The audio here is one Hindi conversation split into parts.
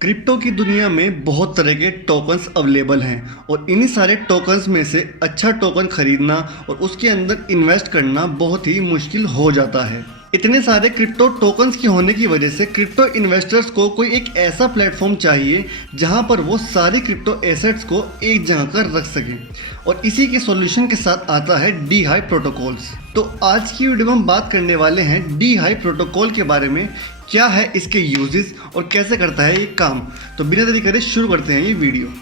क्रिप्टो की दुनिया में बहुत तरह के टोकन्स अवेलेबल हैं और इन्हीं सारे टोकन्स में से अच्छा टोकन खरीदना और उसके अंदर इन्वेस्ट करना बहुत ही मुश्किल हो जाता है। इतने सारे क्रिप्टो टोकन्स के होने की वजह से क्रिप्टो इन्वेस्टर्स को कोई एक ऐसा प्लेटफॉर्म चाहिए जहां पर वो सारी क्रिप्टो एसेट्स को एक जगह कर रख सकें और इसी के सॉल्यूशन के साथ आता है डी हाई प्रोटोकॉल्स। तो आज की वीडियो में हम बात करने वाले हैं डी हाई प्रोटोकॉल के बारे में, क्या है इसके यूजेस और कैसे करता है ये काम। तो बिना देरी करे शुरू करते हैं ये वीडियो।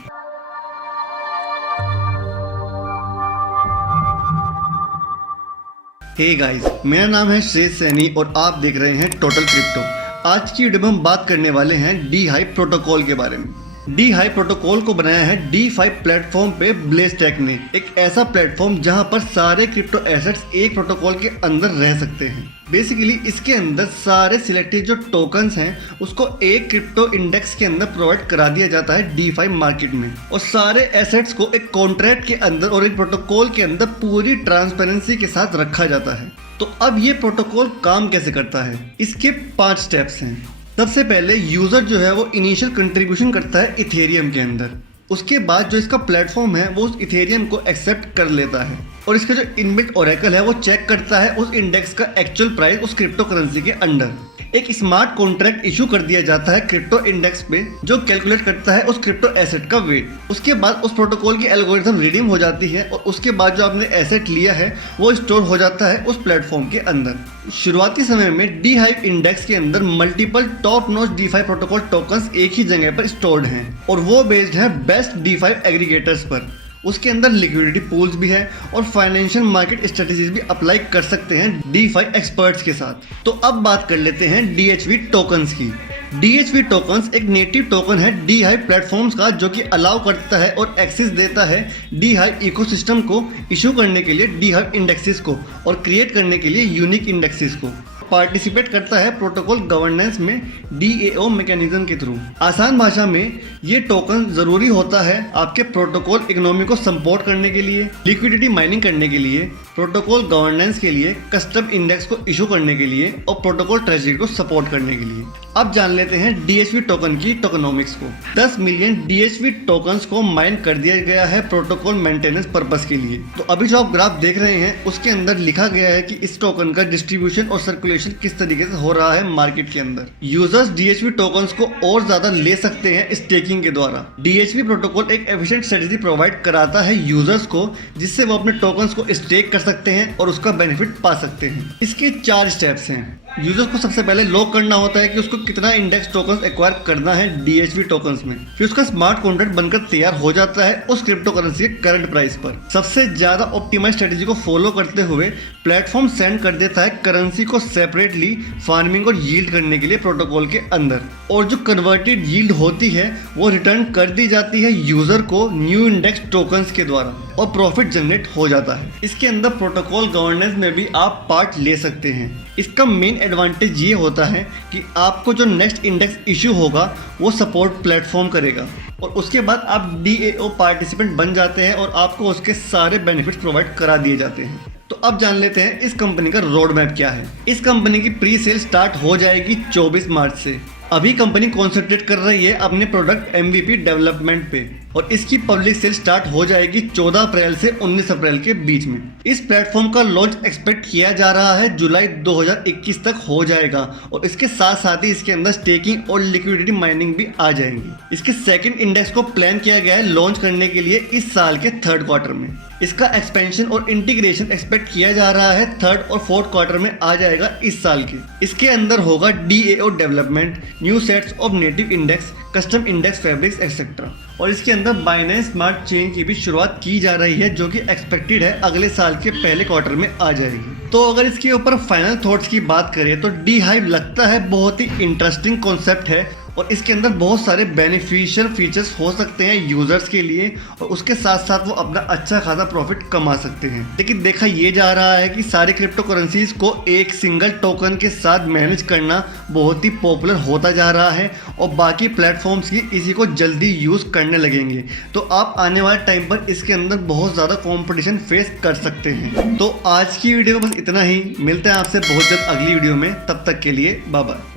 हे गाइस, मेरा नाम है श्रेय सैनी और आप देख रहे हैं टोटल क्रिप्टो। आज की वीडियो में हम बात करने वाले हैं डी हाई प्रोटोकॉल के बारे में। डी हाई प्रोटोकॉल को बनाया है DeFi प्लेटफॉर्म पे ब्लेजटेक ने, एक ऐसा प्लेटफॉर्म जहां पर सारे क्रिप्टो एसेट्स एक प्रोटोकॉल के अंदर रह सकते हैं। बेसिकली इसके अंदर सारे सिलेक्टेड जो टोकन्स हैं उसको एक क्रिप्टो इंडेक्स के अंदर प्रोवाइड करा दिया जाता है DeFi मार्केट में, और सारे एसेट्स को एक कॉन्ट्रैक्ट के अंदर और एक प्रोटोकॉल के अंदर पूरी ट्रांसपेरेंसी के साथ रखा जाता है। तो अब ये प्रोटोकॉल काम कैसे करता है, इसके 5 स्टेप्स हैं। सबसे पहले यूजर जो है वो इनिशियल कंट्रीब्यूशन करता है इथेरियम के अंदर। उसके बाद जो इसका प्लेटफॉर्म है वो उस इथेरियम को एक्सेप्ट कर लेता है और इसका जो इनबिल्ट ओरेकल है वो चेक करता है उस इंडेक्स का एक्चुअल प्राइस उस क्रिप्टो करेंसी के अंडर। एक स्मार्ट कॉन्ट्रैक्ट इशू कर दिया जाता है क्रिप्टो इंडेक्स पे जो कैलकुलेट करता है उस क्रिप्टो एसेट का वेट। उसके बाद उस प्रोटोकॉल की एल्गोरिथम रिडीम हो जाती है और उसके बाद जो आपने एसेट लिया है वो स्टोर हो जाता है उस प्लेटफॉर्म के अंदर। शुरुआती समय में डी हाइव इंडेक्स के अंदर multiple top notch DeFi protocol tokens एक ही जगह पर स्टोर्ड हैं और वो बेस्ड है बेस्ट DeFi एग्रीगेटर्स पर। उसके अंदर लिक्विडिटी पूल्स भी है और फाइनेंशियल मार्केट स्ट्रेटजीज भी अप्लाई कर सकते हैं DeFi एक्सपर्ट्स के साथ। तो अब बात कर लेते हैं DHV टोकन्स की। DHV टोकन्स एक नेटिव टोकन है डी हाई प्लेटफॉर्म्स का जो कि अलाउ करता है और एक्सेस देता है डी हाई इकोसिस्टम को इशू करने के लिए डी हाई इंडेक्सेस को और क्रिएट करने के लिए यूनिक इंडेक्सेस को। पार्टिसिपेट करता है प्रोटोकॉल गवर्नेंस में DAO मैकेनिज्म के थ्रू। आसान भाषा में ये टोकन जरूरी होता है आपके प्रोटोकॉल इकोनॉमी को सपोर्ट करने के लिए, लिक्विडिटी माइनिंग करने के लिए, प्रोटोकॉल गवर्नेंस के लिए, कस्टम इंडेक्स को इशू करने के लिए और प्रोटोकॉल ट्रेजरी को सपोर्ट करने के लिए। अब जान लेते हैं DHV टोकन की टोकनोमिक्स को। 10 मिलियन DHV टोकन्स को माइन कर दिया गया है प्रोटोकॉल मेंटेनेंस पर्पस के लिए। तो अभी जो आप ग्राफ देख रहे हैं उसके अंदर लिखा गया है कि इस टोकन का डिस्ट्रीब्यूशन और सर्कुलेशन किस तरीके से हो रहा है मार्केट के अंदर। यूजर्स DHV टोकन्स को और ज्यादा ले सकते हैं स्टेकिंग के द्वारा। DHV प्रोटोकॉल एक एफिशिएंट स्ट्रेटजी प्रोवाइड कराता है यूजर्स को जिससे वो अपने टोकन्स को स्टेक कर सकते हैं और उसका बेनिफिट पा सकते हैं। इसके 4 स्टेप्स हैं। यूजर्स को सबसे पहले लॉक करना होता है कि उसको कितना इंडेक्स टोकन्स एक्वायर करना है DHV टोकन्स में। फिर उसका स्मार्ट कॉन्ट्रैक्ट बनकर तैयार हो जाता है उस क्रिप्टो करेंसी के करंट प्राइस पर। सबसे ज्यादा ऑप्टिमाइज स्ट्रेटजी को फॉलो करते हुए प्लेटफॉर्म सेंड कर देता है करेंसी को सेपरेटली फार्मिंग और यील्ड करने के लिए प्रोटोकॉल के अंदर, और जो कन्वर्टेड यील्ड होती है वो रिटर्न कर दी जाती है यूजर को न्यू इंडेक्स टोकन्स के द्वारा और प्रॉफिट जनरेट हो जाता है। इसके अंदर प्रोटोकॉल गवर्नेंस में भी आप पार्ट ले सकते हैं। इसका मेन एडवांटेज ये होता है कि आपको जो नेक्स्ट इंडेक्स इशू होगा वो सपोर्ट प्लेटफॉर्म करेगा और उसके बाद आप DAO पार्टिसिपेंट बन जाते हैं और आपको उसके सारे बेनिफिट्स प्रोवाइड करा दिए जाते हैं। तो अब जान लेते हैं इस कंपनी का रोड मैप क्या है। इस कंपनी की प्री सेल स्टार्ट हो जाएगी 24 मार्च से। अभी कंपनी कॉन्सेंट्रेट कर रही है अपने प्रोडक्ट MVP डेवलपमेंट पे और इसकी पब्लिक सेल स्टार्ट हो जाएगी 14 अप्रैल से 19 अप्रैल के बीच में। इस प्लेटफॉर्म का लॉन्च एक्सपेक्ट किया जा रहा है जुलाई 2021 तक हो जाएगा और इसके साथ साथ ही इसके अंदर स्टेकिंग और लिक्विडिटी माइनिंग भी आ जाएंगी। इसके सेकंड इंडेक्स को प्लान किया गया है लॉन्च करने के लिए इस साल के 3rd क्वार्टर में। इसका एक्सपेंशन और इंटीग्रेशन एक्सपेक्ट किया जा रहा है 3rd और 4th क्वार्टर में आ जाएगा इस साल के। इसके अंदर होगा DAO development, new sets of native index, custom index fabrics etcetera, और इसके अंदर बाइनेंस स्मार्ट चेन की भी शुरुआत की जा रही है जो कि एक्सपेक्टेड है अगले साल के पहले क्वार्टर में आ जाएगी। तो अगर इसके ऊपर फाइनल थॉट्स की बात करें तो डी हाइव लगता है बहुत ही इंटरेस्टिंग कॉन्सेप्ट है और इसके अंदर बहुत सारे बेनिफिशियल फीचर्स हो सकते हैं यूजर्स के लिए और उसके साथ साथ वो अपना अच्छा खासा प्रॉफिट कमा सकते हैं। लेकिन देखा ये जा रहा है कि सारे क्रिप्टो करेंसीज को एक सिंगल टोकन के साथ मैनेज करना बहुत ही पॉपुलर होता जा रहा है और बाकी प्लेटफॉर्म्स की इसी को जल्दी यूज़ करने लगेंगे। तो आप आने वाले टाइम पर इसके अंदर बहुत ज़्यादा कॉम्पिटिशन फेस कर सकते हैं। तो आज की वीडियो में बस इतना ही। मिलते हैं आपसे बहुत जल्द अगली वीडियो में, तब तक के लिए बाय बाय।